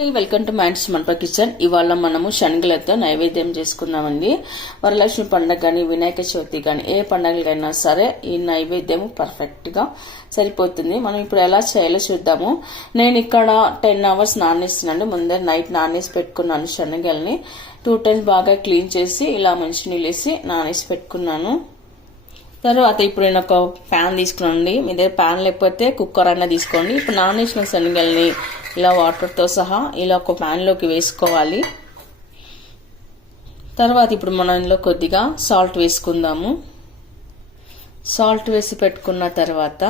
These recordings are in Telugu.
అండి, వెల్కమ్ టు మైండ్స్ మనప కిచెన్. ఇవాళ మనము శనగలతో నైవేద్యం చేసుకుందామండి. వరలక్ష్మి పండుగ కానీ వినాయక చవితి కానీ ఏ పండుగలకైనా సరే ఈ నైవేద్యం పర్ఫెక్ట్ గా సరిపోతుంది. మనం ఇప్పుడు ఎలా చేయాలో చూద్దాము. నేను ఇక్కడ 10 hours నానేస్తున్నాను. ముందే నైట్ నానేసి పెట్టుకున్నాను. శనగల్ని 2 times బాగా క్లీన్ చేసి ఇలా మంచి నీళ్ళేసి నానేసి పెట్టుకున్నాను. తర్వాత ఇప్పుడు నేను ఒక ప్యాన్ తీసుకున్నాండి. మీ దగ్గర ప్యాన్ లేకపోతే కుక్కర్ అయినా తీసుకోండి. ఇప్పుడు నానేసిన శనగల్ని ఇలా వాటర్తో సహా ఇలా ఒక ప్యాన్లోకి వేసుకోవాలి. తర్వాత ఇప్పుడు మనం ఇందులో కొద్దిగా సాల్ట్ వేసుకుందాము. సాల్ట్ వేసి పెట్టుకున్న తర్వాత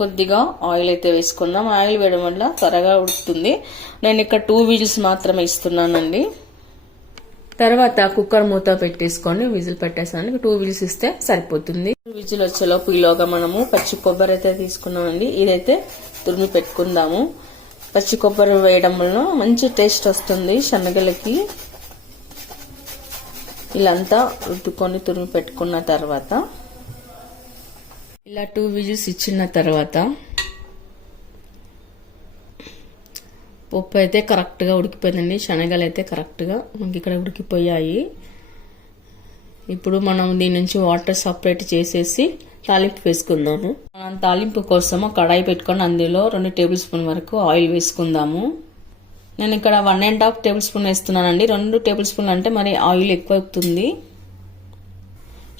కొద్దిగా ఆయిల్ అయితే వేసుకుందాం. ఆయిల్ వేయడం వల్ల త్వరగా ఉడుకుతుంది. నేను ఇక్కడ 2 విజిల్స్ మాత్రమే ఇస్తున్నానండి. తర్వాత కుక్కర్ మూత పెట్టేసుకొని విజిల్ పెట్టేసాను. 2 విజిల్స్ ఇస్తే సరిపోతుంది. విజిల్ వచ్చేలోపు ఈలోగా మనము పచ్చి కొబ్బరి అయితే తీసుకున్నామండి. ఇదైతే తురిమి పెట్టుకుందాము. పచ్చి కొబ్బరి వేయడం వల్ల మంచి టేస్ట్ వస్తుంది శనగలకి. ఇలాంతా రుద్దుకొని తురిమి పెట్టుకున్న తర్వాత ఇలా 2 విజిల్స్ ఇచ్చిన తర్వాత పప్పు అయితే కరెక్ట్గా ఉడికిపోయిందండి. శనగలు అయితే కరెక్ట్గా మనకి ఇక్కడ ఉడికిపోయాయి. ఇప్పుడు మనం దీని నుంచి వాటర్ సపరేట్ చేసేసి తాలింపు వేసుకుందాము. మనం తాలింపు కోసం కడాయి పెట్టుకొని అందులో 2 టేబుల్ స్పూన్ వరకు ఆయిల్ వేసుకుందాము. నేను ఇక్కడ 1.5 టేబుల్ స్పూన్ వేస్తున్నానండి. 2 టేబుల్ స్పూన్లు అంటే మరి ఆయిల్ ఎక్కువ అవుతుంది.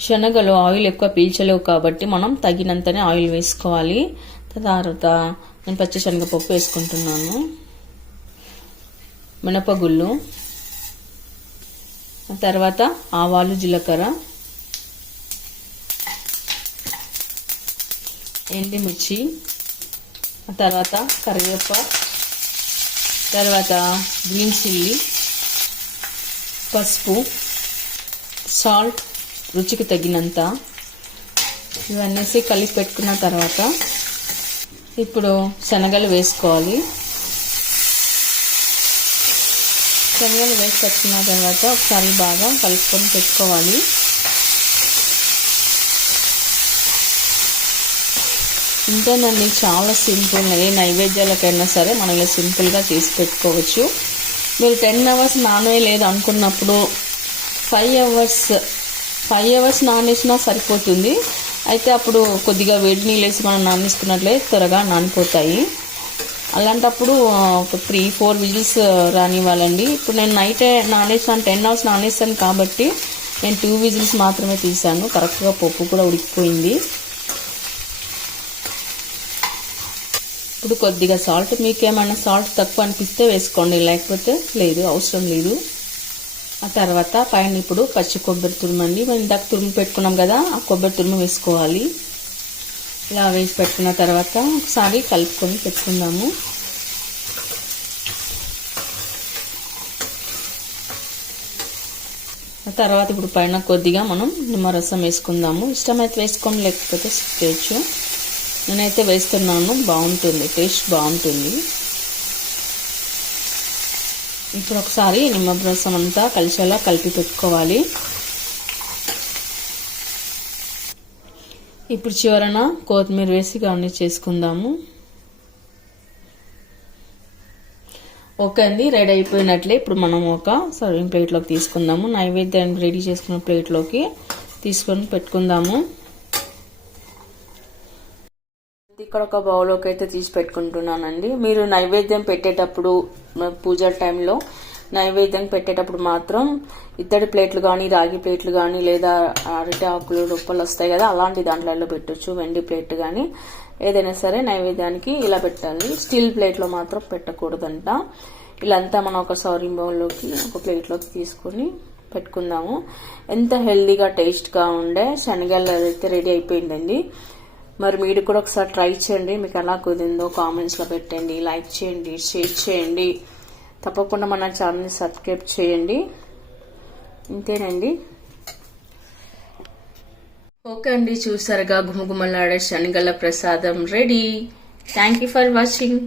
శనగలు ఆయిల్ ఎక్కువ పీల్చలేవు కాబట్టి మనం తగినంతనే ఆయిల్ వేసుకోవాలి. తర్వాత నేను పచ్చి శనగపప్పు వేసుకుంటున్నాను. మినపగుళ్ళు, తర్వాత ఆవాలు, జీలకర్ర, ఎండుమిర్చి, తర్వాత కరివేపాకు, తర్వాత గ్రీన్ చిల్లీ, పసుపు, సాల్ట్ రుచికి తగినంత ఇవన్నీ కలిపి పెట్టుకున్న తర్వాత ఇప్పుడు శనగలు వేసుకోవాలి. శనగలు వేసి పెట్టుకున్న తర్వాత ఒకసారి బాగా కలుపుకొని పెట్టుకోవాలి. ఇంతేనండి, చాలా సింపుల్. ఏ నైవేద్యాలకైనా సరే మనం ఇలా సింపుల్గా చేసి పెట్టుకోవచ్చు. మీరు 10 hours నానేయలేదు అనుకున్నప్పుడు 5 hours నానేసినా సరిపోతుంది. అయితే అప్పుడు కొద్దిగా వేడి నీళ్ళు వేసి మనం నానేసుకున్నట్లయితే త్వరగా నానిపోతాయి. అలాంటప్పుడు ఒక 3-4 విజిల్స్ రానివ్వాలండి. ఇప్పుడు నేను నైటే నానేసాను, 10 hours నానేసాను కాబట్టి నేను 2 విజిల్స్ మాత్రమే తీసాను. కరెక్ట్గా పప్పు కూడా ఉడికిపోయింది. ఇప్పుడు కొద్దిగా సాల్ట్, మీకేమైనా సాల్ట్ తక్కువ అనిపిస్తే వేసుకోండి, లేకపోతే లేదు, అవసరం లేదు. ఆ తర్వాత పైన ఇప్పుడు పచ్చి కొబ్బరి తురుమండి. మేము ఇందాక తురుము పెట్టుకున్నాం కదా, ఆ కొబ్బరి తురుము వేసుకోవాలి. ఇలా వేసి పెట్టుకున్న తర్వాత ఒకసారి కలుపుకొని పెట్టుకుందాము. తర్వాత ఇప్పుడు పైన కొద్దిగా మనం నిమ్మరసం వేసుకుందాము. ఇష్టమైతే వేసుకొని, లేకపోతే చేయొచ్చు. నేనైతే వేస్తున్నాను, బాగుంటుంది, టేస్ట్ బాగుంటుంది. ఇప్పుడు ఒకసారి నిమ్మరసం అంతా కలిసేలా కలిపి పెట్టుకోవాలి. ఇప్పుడు చివరన కొత్తిమీర వేసి గార్నిష్ చేసుకుందాము. ఓకే అండి, రెడీ అయిపోయినట్లే. ఇప్పుడు మనం ఒక సర్వింగ్ ప్లేట్లోకి తీసుకుందాము. నైవేద్యాన్ని రెడీ చేసుకున్న ప్లేట్లోకి తీసుకొని పెట్టుకుందాము. ఇక్కడ ఒక బౌల్లోకి అయితే తీసి పెట్టుకుంటున్నానండి. మీరు నైవేద్యం పెట్టేటప్పుడు, పూజ టైంలో నైవేద్యం పెట్టేటప్పుడు మాత్రం ఇత్తడి ప్లేట్లు కానీ, రాగి ప్లేట్లు కానీ, లేదా అరటి ఆకులు రొప్పలు వస్తాయి కదా, అలాంటి దాంట్లో పెట్టచ్చు. వెండి ప్లేట్ కానీ ఏదైనా సరే నైవేద్యానికి ఇలా పెట్టాలి. స్టీల్ ప్లేట్లో మాత్రం పెట్టకూడదంట. ఇలాంతా మనం ఒక సర్వింగ్ బౌల్లోకి, ఒక ప్లేట్లోకి తీసుకొని పెట్టుకుందాము. ఎంత హెల్దీగా టేస్ట్గా ఉండే శనగలు అయితే రెడీ అయిపోయిందండి. మరి మీరు కూడా ఒకసారి ట్రై చేయండి. మీకు ఎలా కుదిరిందో కామెంట్స్లో పెట్టండి, లైక్ చేయండి, షేర్ చేయండి. తప్పకుండా మన ఛానల్ని సబ్స్క్రైబ్ చేయండి. ఇంతేనండి. ఓకే అండి, చూసారుగా గుమగుమలాడే శనగల ప్రసాదం ready. Thank you for watching.